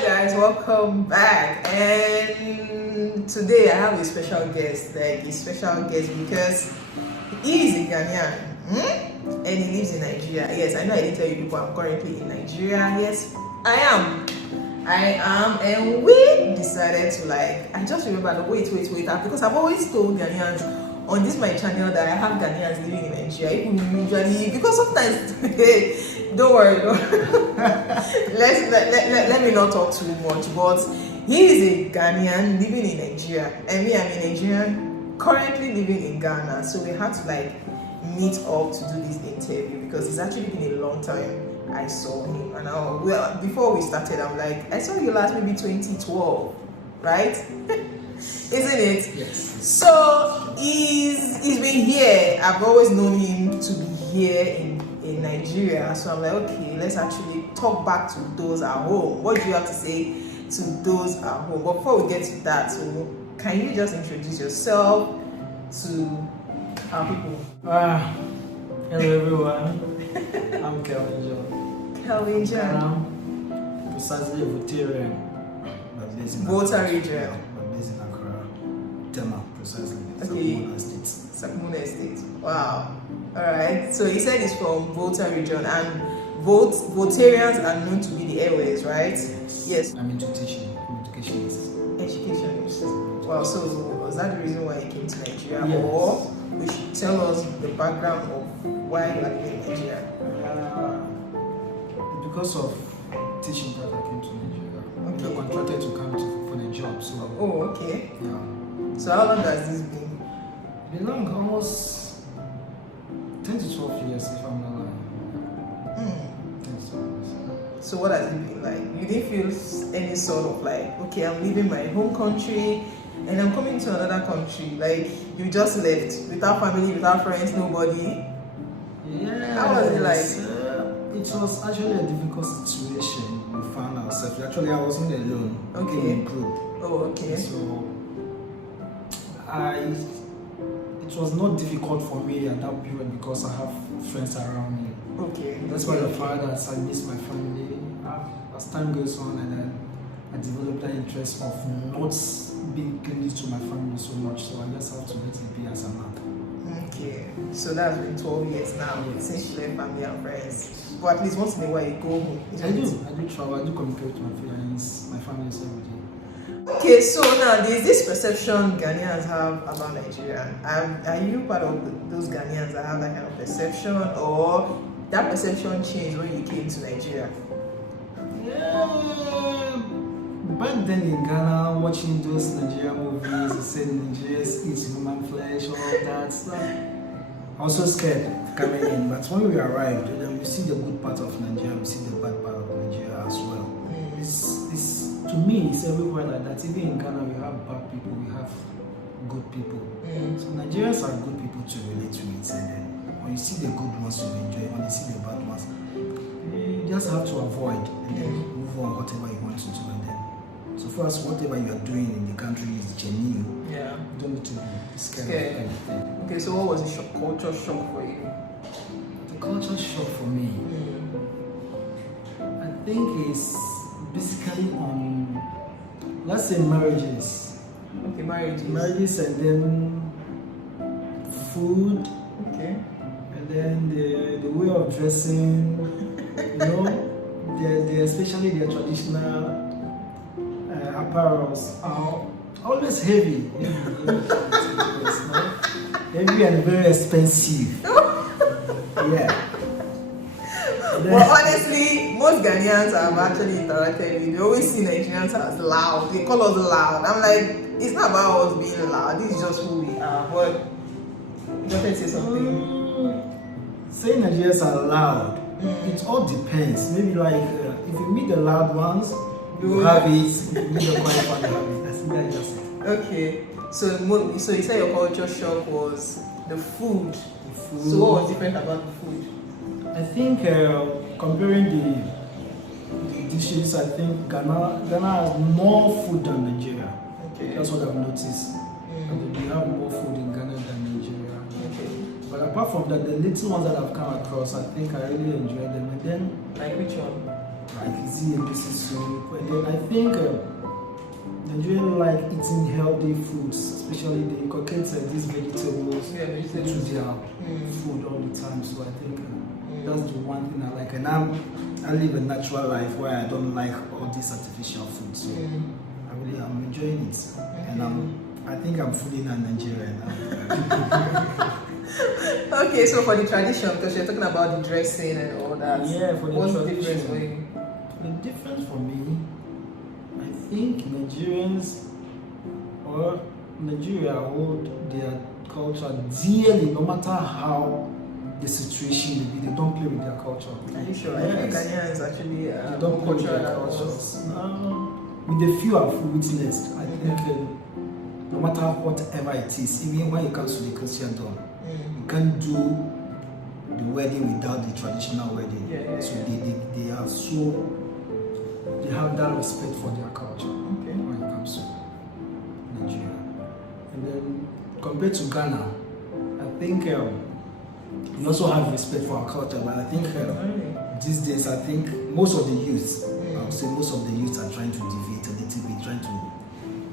guys, welcome back. And today I have a special guest, because he is a Ghanaian and he lives in Nigeria. Yes, I know I didn't tell you people I'm currently in Nigeria. Yes, I am, and we decided to I just remember wait, because I've always told Ghanaians on this my channel that I have Ghanaians living in Nigeria. Usually, because sometimes don't worry, let me not talk too much. But he is a Ghanaian living in Nigeria, and me, I'm a Nigerian currently living in Ghana. So we had to meet up to do this interview because it's actually been a long time I saw him. And before we started, I'm like, I saw you last maybe 2012, right? Isn't it? Yes. So he's been here. I've always known him to be here in Nigeria. So I'm like, okay, let's actually talk back to those at home. What do you have to say to those at home? But before we get to that, so can you just introduce yourself to our people? Hello everyone. I'm Kelvin John. Kelvin John. Precisely a Nigerian. Volta region. Based in Accra. Tema, precisely. Okay. Sakmuna Estate. Wow. Alright. So he said he's from Volta region, and Voltarians are known to be the airways, right? Yes. I'm into teaching, educationist. Educationist. Wow. So was that the reason why you came to Nigeria? Yes. Or we should tell us the background of why you are living in Nigeria? Because of teaching that I came to Nigeria. Okay. I contracted to come for the job. So. Oh, okay. Yeah. So how long has this been? Been long, almost 10 to 12 years, if I'm not lying. 10 to 12 years. So what has it been like? You didn't feel any sort of okay, I'm leaving my home country and I'm coming to another country. You just left without family, without friends, nobody. Yeah. How was it like? It was actually a difficult situation. We found ourselves. Actually, I wasn't alone. Okay. In a group. Oh, okay. So it was not difficult for me at that period because I have friends around me. Okay. That's why I found that I miss my family. As time goes on, and then I developed that interest of not being clingy to my family so much. So I just have to let it be as I'm at. Okay. So that's been 12 years now since you left family and friends. But at least once in a while you go home. I do travel. I do communicate with my friends, my family every day. Okay, so now there's this perception Ghanaians have about Nigeria. Are you part of those Ghanaians that have that kind of perception, or that perception changed when you came to Nigeria? Yeah. Back then in Ghana, watching those Nigerian movies, they said Nigerians eat human flesh, all that stuff. I was so scared coming in, but when we arrived, then we see the good part of Nigeria, we see the bad part of Nigeria as well. To me, it's everywhere like that. Even in Ghana, we have bad people, we have good people. So Nigerians are good people to relate to it. And then when you see the good ones, you enjoy. When you see the bad ones, you just have to avoid and then move on whatever you want to do. And then, so for us, whatever you are doing in the country is genuine. Yeah. You don't need to be scared of anything. Okay, so what was the culture shock for you? The culture shock for me, I think is basically on, let's say, marriages. Okay, marriages. Marriages, and then food. Okay. And then the way of dressing. Especially their traditional apparels are always heavy. Heavy and very expensive. Yeah. Well, honestly, most Ghanaians I've actually interacted with, they always see Nigerians as loud. They call us loud. I'm like, it's not about us being loud. This is just who we are. But you want to say something? Saying Nigerians are loud, it all depends. Maybe if you meet the loud ones, you have it. If you meet the quiet ones, you have it. I think that's just it. Okay. So you said your culture shock was the food. So what was different about the food? I think comparing the dishes, I think Ghana has more food than Nigeria. Okay. That's what I've noticed. We have more food in Ghana than Nigeria. Okay. But apart from that, the little ones that I've come across, I think I really enjoy them. And then, like which one? like, is it a business soon? But then I think Nigerians like eating healthy foods, especially they inculcate these vegetables to their food all the time. So I think that's the one thing I like. And I live a natural life where I don't like all this artificial food. So I'm enjoying it. And I think I'm fully Nigerian now. Okay, so for the tradition, because you're talking about the dressing and all that. Yeah, for the what's the tradition. difference for you? The difference for me, I think Nigerians or Nigeria hold their culture dearly, no matter how the situation may be. They don't play with their culture. Are you sure? Yes. I think Ghanaian is actually They don't play with cultural their than us. cultures. With the few I've witnessed, I think no matter whatever it is, even when it comes to the Christian dom, you can't do the wedding without the traditional wedding. So they are so, they have that respect for their culture when it comes to Nigeria. And then compared to Ghana, I think we also have respect for our culture, but I think these days, I think most of the youth, I would say most of the youth are trying to deviate a little bit, trying to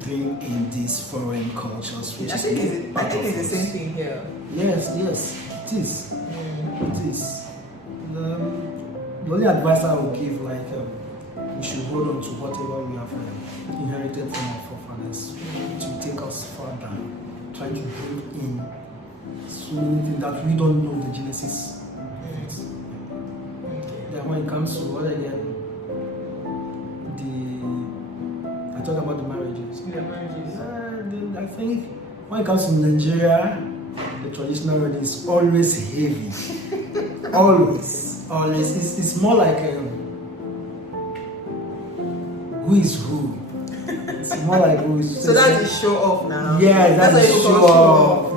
bring in these foreign cultures. Which I think it's the same thing here. Yes, it is. It is. The only advice I would give, like, we should hold on to whatever we have inherited from our forefathers to take us further, trying to bring in so many things that we don't know the genesis of it. Then when it comes to what again, I talk about the marriages. I think when it comes to Nigeria, the traditional wedding is always heavy. always. It's more like who is who. It's more like who is. So that's the show off now. Yeah, that's the show off.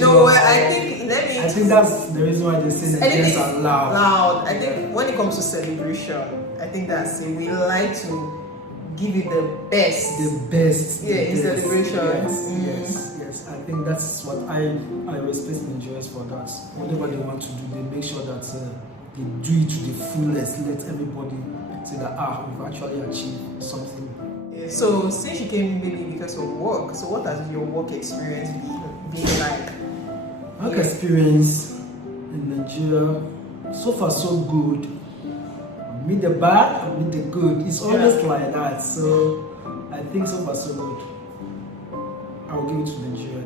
No, I think that's the reason why they say the guests are loud. I think when it comes to celebration, I think that's it. We like to give it the best. In celebrations. Yes. I think that's what I respect Nigerians for that. Whatever they want to do, they make sure that they do it to the fullest. Let everybody say that we've actually achieved something. So since you came maybe because of work, so what has your work experience been like? Work experience in Nigeria, so far so good. Meet the bad, meet the good. It's always like that. So I think so far so good. I will give it to Nigeria.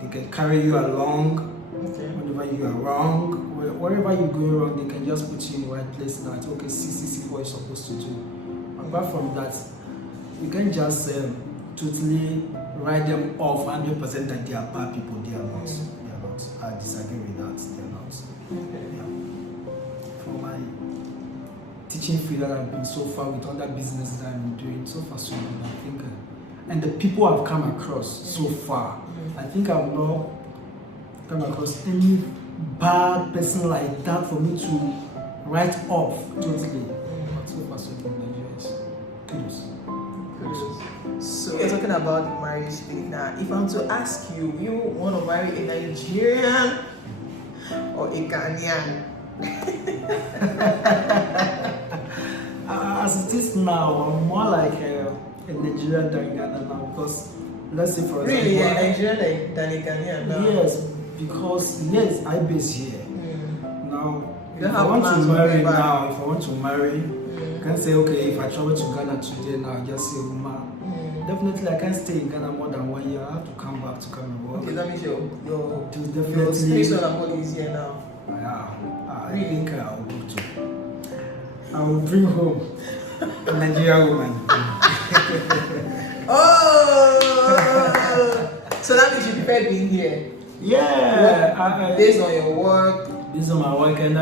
They can carry you along whenever you are wrong. Wherever you're going wrong, they can just put you in the right place. That okay, see what you're supposed to do. Apart from that, you can just totally write them off 100% that they are bad people. They are not. They are not. I disagree with that. They are not. For my teaching field that I've been so far with other businesses that I've been doing, so far so good, I think. And the people I've come across so far, I think I've not come across any bad person like that for me to write off totally. But so far so good, Nigeria is good. So you're talking about the marriage thing now. If I'm to ask you, you want to marry a Nigerian or a Ghanaian? As it is now, I'm more like a Nigerian than Ghana now, because let's say for example, really a Nigerian than a Ghanaian now? Yes, because I base here. Now, if I want to marry, I can say okay, if I travel to Ghana today now, I just say definitely I can't stay in Ghana more than 1 year. I have to come back to come and work. Okay, that means your your spiritual abode is here now. I think I will go to. I will bring home a Nigerian woman. So that means you prefer being here? Yeah. Based on your work? Based on my work, and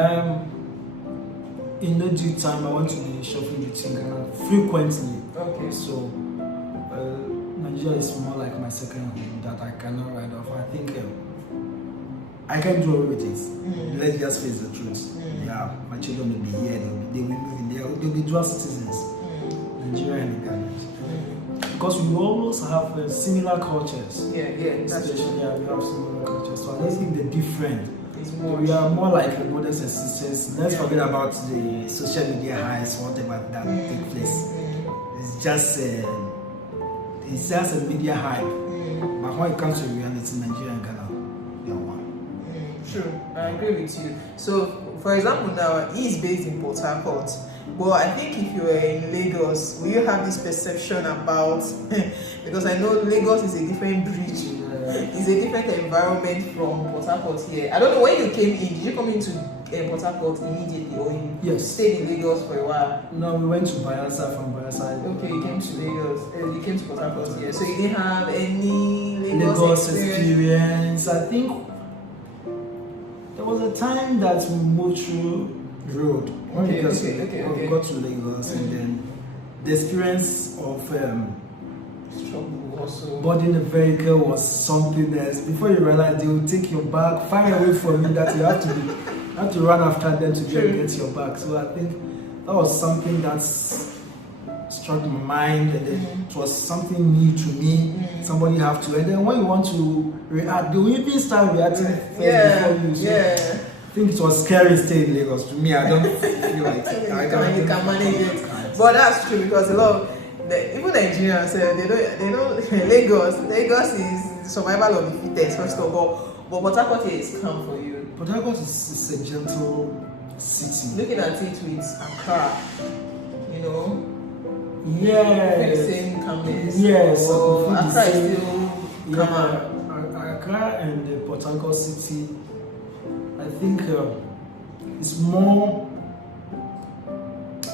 in no due time, I want to be shopping between Ghana frequently. Okay. So, Nigeria is more like my second home that I cannot write off. I think I can do away with it. Let's just face the truth. Yeah, my children will be here, they will be moving there, they'll be dual citizens, Nigeria and Ghana. Because we almost have similar cultures. Yeah, that's especially true. we have similar cultures. So I don't think they're different. It's more. We are more like brothers and sisters. Let's forget about the social media highs, whatever that take place. It's just a media hype. But when it comes to reality, Nigeria and Ghana, they are one. True, I agree with you. So, for example, now he is based in Port Harcourt. But I think if you were in Lagos, will you have this perception about? Because I know Lagos is a different bridge. It's a different environment from Port Harcourt here. I don't know when you came in. Did you come into Port Harcourt immediately, or you stayed in Lagos for a while? No, we went to Bayelsa. From Bayelsa. Okay, you came to Lagos. You came to Port Harcourt here, so you didn't have any Lagos experience. I think there was a time that we moved through road when we got to Lagos, and then the experience of boarding the vehicle was something else. Before you realize, they will take your bag far away from you that you have to run after them to get your bag. So I think that was something that struck my mind, and it was something new to me. Somebody have to, and then when you want to react, they will even start reacting first before you. So I think it was scary staying in Lagos. To me, I don't feel like you can manage it. But that's true, because a lot of even Nigerians, they know Lagos is the survival of the fittest, first of all. But Port Harcourt is calm for you. Port Harcourt is a gentle city. Looking at it with Accra, you know. Yes. Same calmness. Yes. So Accra is still calmer. Accra and the Port Harcourt city, I think it's more.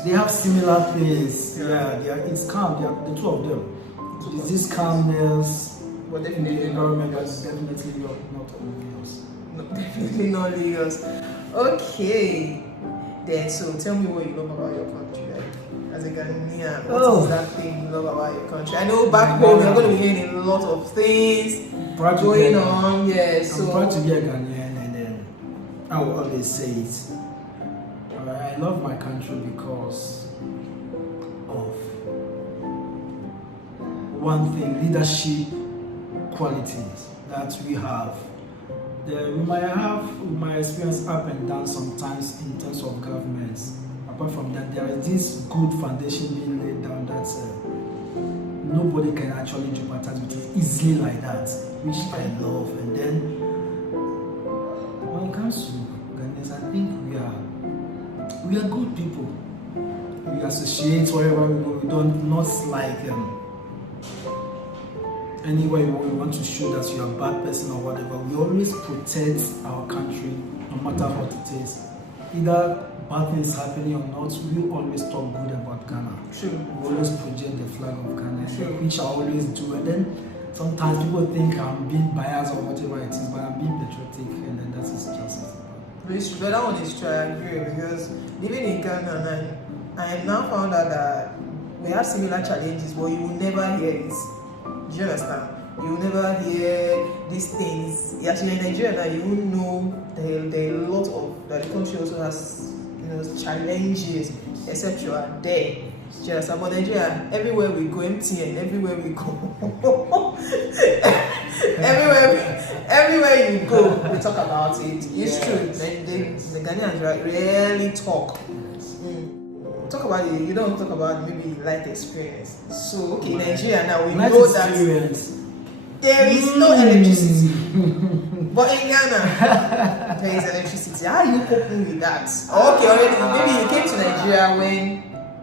They have similar things. It's calm. The two of them. It's this calmness but in the environment, but definitely not Lagos. Definitely not Lagos. Okay. Then, so tell me what you love about your country. Like, as a Ghanaian, what is that thing you love about your country? I know back home you're going to be hearing a lot of things going on. Yeah. So I'm proud to be a Ghanaian, and then I will always say it. I love my country because of one thing: leadership qualities that we have. We might experience up and down sometimes in terms of governments. Apart from that, there is this good foundation being laid down that nobody can actually jeopardize with it easily like that, which I love. And then when it comes to Ghanaians, I think we are good people. We associate wherever we go. We don't not like anywhere we want to show that you're a bad person or whatever. We always protect our country no matter what it is. Either bad things happening or not, we always talk good about Ghana. True. We always project the flag of Ghana, which I always do. And then sometimes people think I'm being biased or whatever it is, but I'm being patriotic, and then that is just it. But that one is true, I agree, because living in Ghana, I have now found out that we have similar challenges, but you will never hear it. Do you understand? You will never hear these things. As you're in Nigeria now, you will know there are a lot of that the country also has, challenges, except you are there. Do you understand? But Nigeria, everywhere we go, empty, and everywhere we go, everywhere you go, we talk about it. It's true. The Ghanaians rarely talk. Talk about it. You don't talk about maybe life experience. So okay, Nigeria now we know that there is no electricity, but in Ghana there is electricity. How are you coping with that? Okay, already maybe you came to Nigeria when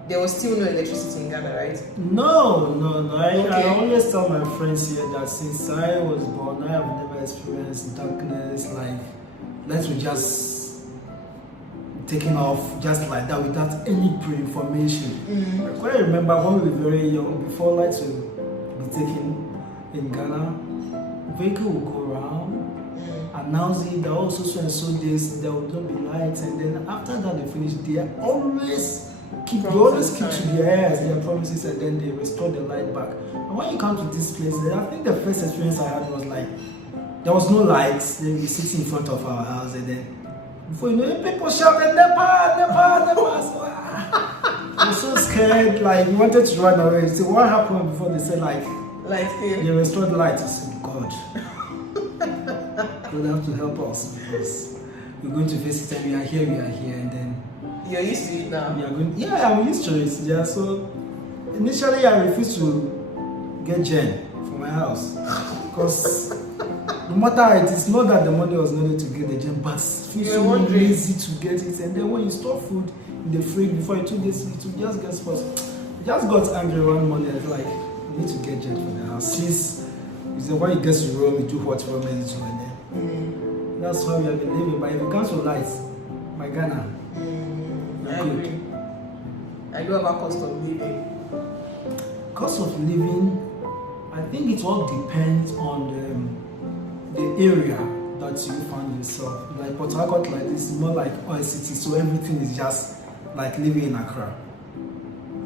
there was still no electricity in Ghana, right? No. I always tell my friends here that since I was born, I have never experienced darkness like let's just taking off just like that without any pre-information. I remember when we were very young, before lights would be taken in Ghana, vehicle will go around announcing that also so and so days there will not be lights, and then after that they finish, they always keep to their promises, and then they restore the light back. And when you come to this place, I think the first experience I had was like there was no lights, then we sit in front of our house, and then before you know it, people shouted, Nepa. So, I was so scared, like we wanted to run away. So what happened before they said like they restored lights? I said, God, God have to help us, because we're going to visit and we are here, and then You're used to it now. we are going. Yeah, I'm used to it. Yeah, so initially I refused to get Jen for my house because no matter it's not that the money was needed to get the Jen, but it feels so easy to get it. And then when you store food in the fridge before you 2 days, it will just get spoiled. I just got angry one morning. I was like, you need to get Jen for the house. Since when it gets to Rome, you do what Romans do, and then that's how we have been living. But if it comes to lights, my Ghana. I agree. I go about cost of living. Cost of living, I think it all depends on the area that you find yourself. Like Port Harcourt, like this, is more like oil city, so everything is just like living in Accra.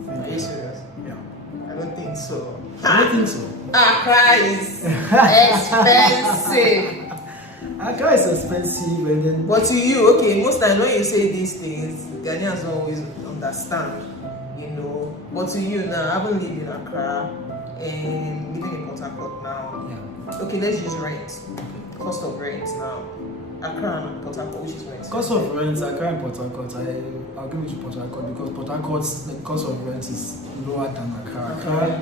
Are you serious? Yeah. I don't think so. I don't think so. Accra is expensive. Accra is expensive, and then. But to you, okay, most times when you say these things, Ghanaians don't always understand, you know. But to you now, I haven't lived in Accra and living in Port Harcourt now. Yeah. Okay, let's use rent. Cost of rent now. Accra and Port Harcourt, which is rent? Cost of rent, Accra and Port Harcourt, I'll give it to Port Harcourt because Port Harcourt's the cost of rent is lower than Accra. Accra, I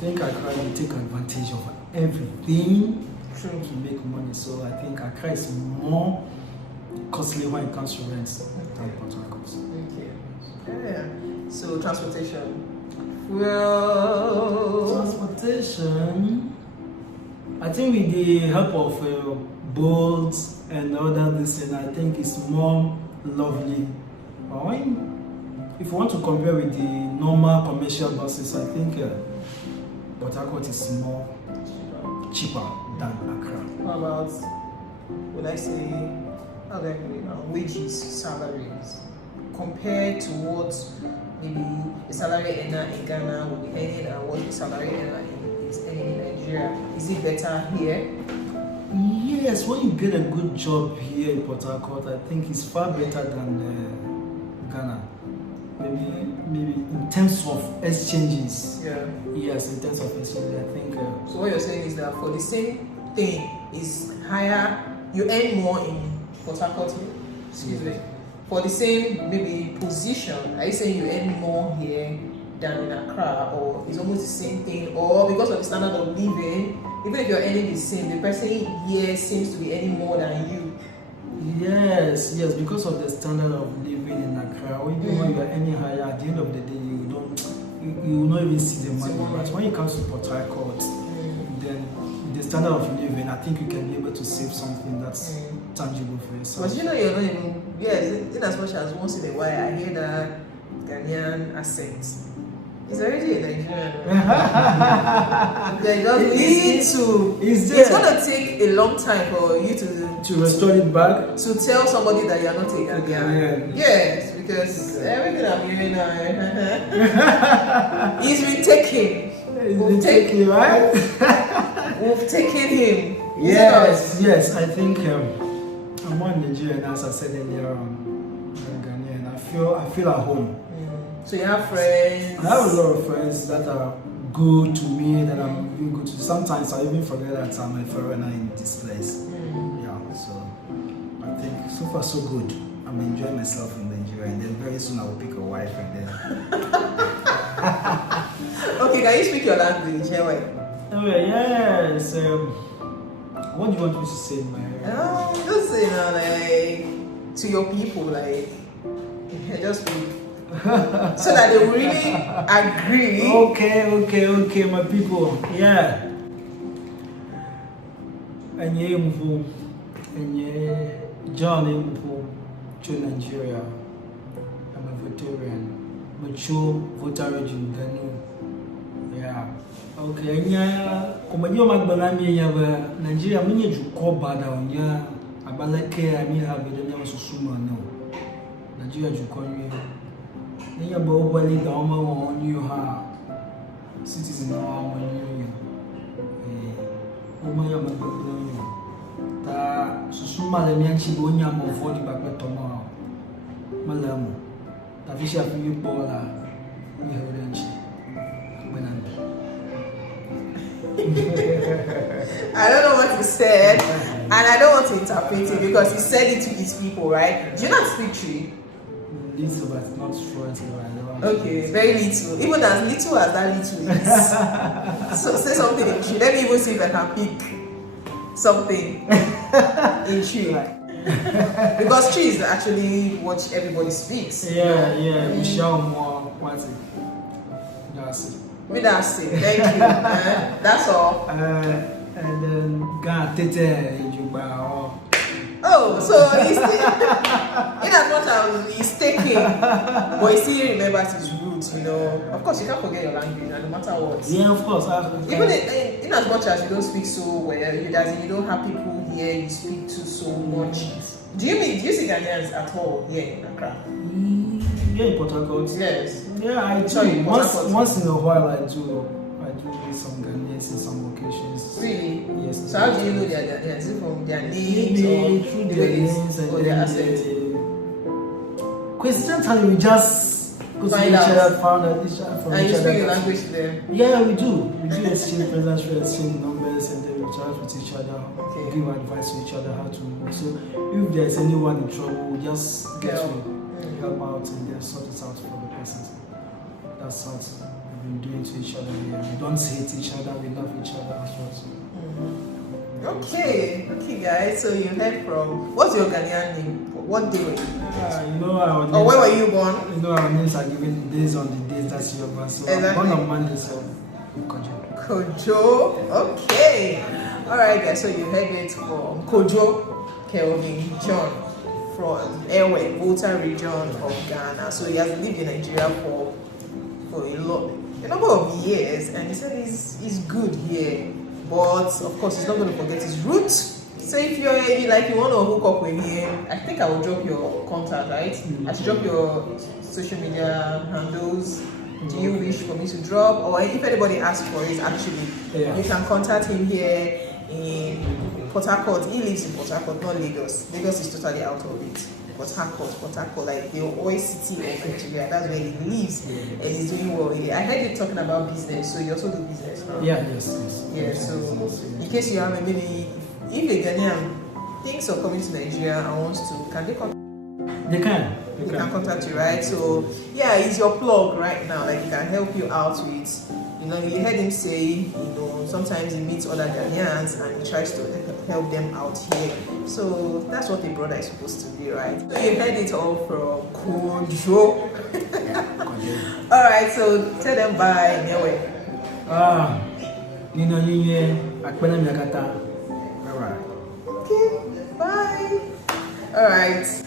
think Accra will take advantage of everything. True. To make money, so I think Accra is more costly when it comes to rent than Port Harcourt. Okay. Yeah. So transportation. Well, transportation. I think with the help of boats and other this, and I think it's more lovely. But if you want to compare with the normal commercial buses, I think Port Harcourt is more cheaper than Accra. How about, would I say, how do I put it now? Wages, salaries, compared to what maybe the salary earner in Ghana will be earning and what the salary earner is earning in Nigeria? Is it better here? Yes, when you get a good job here in Port Harcourt, I think it's far better than Ghana. Maybe in terms of exchanges. Yeah. Yes, in terms of exchanges, I think. So what you're saying is that for the same thing is higher, you earn more in Port Harcourt. Excuse me. For the same maybe position, are you saying you earn more here than in Accra, or it's almost the same thing, or because of the standard of living, even if you're earning the same, the person here seems to be earning more than you? Yes, because of the standard of living in Accra, even when you are earning higher, at the end of the day, you will not even see the money. But when it comes to Port Harcourt, then the standard of living, I think you can be able to save something that's tangible for yourself. But you know, you're not even, yes, in as much as once in a while I hear that Ghanaian accent. It's already a Nigerian. They just need to. It's going to take a long time for you to restore it back. To tell somebody that you're not a Ghanaian. Yes, because everything I'm hearing now, he's been taken. We've taken, right? We've taken him. Yes. I think I'm one Nigerian, as I said earlier. Ghanaian. I feel at home. So you have friends? I have a lot of friends that are good to me, that I'm really good to. Sometimes I even forget that I'm a foreigner in this place. Yeah, so I think so far so good. I'm enjoying myself in Nigeria, and then very soon I will pick a wife and then. Okay, can you speak your language? Yes. What do you want me to say in my just like to your people, like just speak. So that they will really agree. Okay, my people. Yeah. And John to Nigeria. I'm a Victorian. Mature voter region. Yeah. Okay. Nigeria, Nigeria Bobali Dama on you ha citizen now when you Umaya Magonia. Ta Susuma the Mianchi Bonia more for the Bapetoma Malamu. Ta Fisha Pipola I don't know what you said, And I don't want to interpret it because he said it to his people, right? Do you not speak tree? Little, but not fluent. Okay, very little. Even as little as that little is. So say something in tree. Let me even see if I can pick something in tree. Because tree is actually what everybody speaks. Yeah. We shall more. What's it? That's it. That's it. Thank you. That's all. And then God, tete, oh, so he's still, in as much as he's taking, but he still remembers his roots, you know. Of course, you can't forget your language, no matter what. Yeah, of course. Even in as much as you don't speak so well, you don't have people here you speak to so much. Do you see Ghanaians at all here in Accra? Yeah, in Port Harcourt. Yes. Yeah, I do. Sorry, Once in a while, I do meet some Ghanaians in some locations. Really? Yes. So how do you know they are Ghanaians? Is it from their names Maybe or through the their way names or their accent? Question time we just go to each other, found out each other from And each you other. speak your language to them? Yeah, we do. We do exchange presents, we exchange numbers, and then we chat with each other, give advice to each other how to move. So if there's anyone in trouble, we just get to help out and then sort it out for the person. That's what we've been doing to each other here. We don't hate each other, we love each other as well. Okay, guys. So you heard from what's your Ghanaian name? What day were you? Our names, where were you born? Our names are given based on the days that you're born. So I'm born on Monday, so Kojo. Kojo. Okay. All right, guys. So you heard it from Kojo Kelvin John from Ewe, Volta region of Ghana. So he has lived in Nigeria for a number of years, and he said he's good here. But of course, he's not going to forget his roots. So if you want to hook up with him, I think I will drop your contact, right? I should drop your social media handles. Do you wish for me to drop? Or if anybody asks for it, actually, you can contact him here in Port Harcourt. He lives in Port Harcourt, not Lagos. Lagos is totally out of it. Port Harcourt, like the oil city of Nigeria. That's where he lives, and he's doing well here. I heard you talking about business, so you also do business now. Yeah, yes. Yeah, so in case you have maybe if a Ghanaian thinks of coming to Nigeria and wants to, can they contact? They can. They can contact you, right? So yeah, it's your plug right now. Like he can help you out with. You heard him say, sometimes he meets other Ghanaians and he tries to help them out here. So that's what a brother is supposed to be, right? So you heard it all from Kojo. Alright, so tell them bye, Nyewe. Okay, bye. Alright.